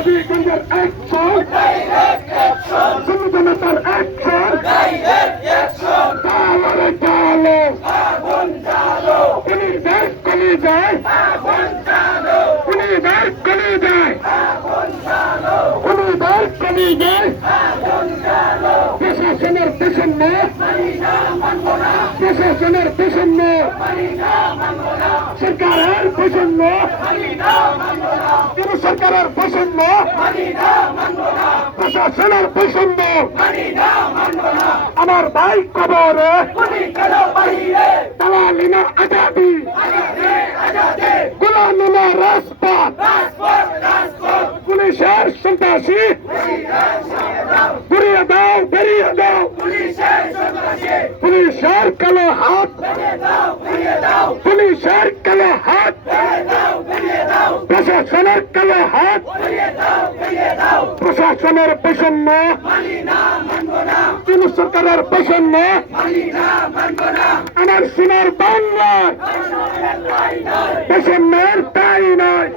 হবিগঞ্জের শুধু জনতার অ্যাকশন তাহলে চালো পুলিশ দেশ কমিয়ে যায় পুলিশ দেশ কমিয়ে যায় পুলিশ দেশ সরকারের কিন্তু পেছন্য প্রশাসনের পেছন্য আমার ভাই কবরে তালালিনা আজাদি। গোলামিনা রাজপথ। পুলিশের সন্ত্রাসী। ঘুরিয়ে দাও, বেরিয়ে দাও। পুলিশের কালো হাত। পুলিশের কালো হাত। প্রশাসনের কালো হাত। প্রশাসনের পেছন্য কোন সরকারের পেছন্য আমার সোনার বাংলায় পেছনের তাই নয়।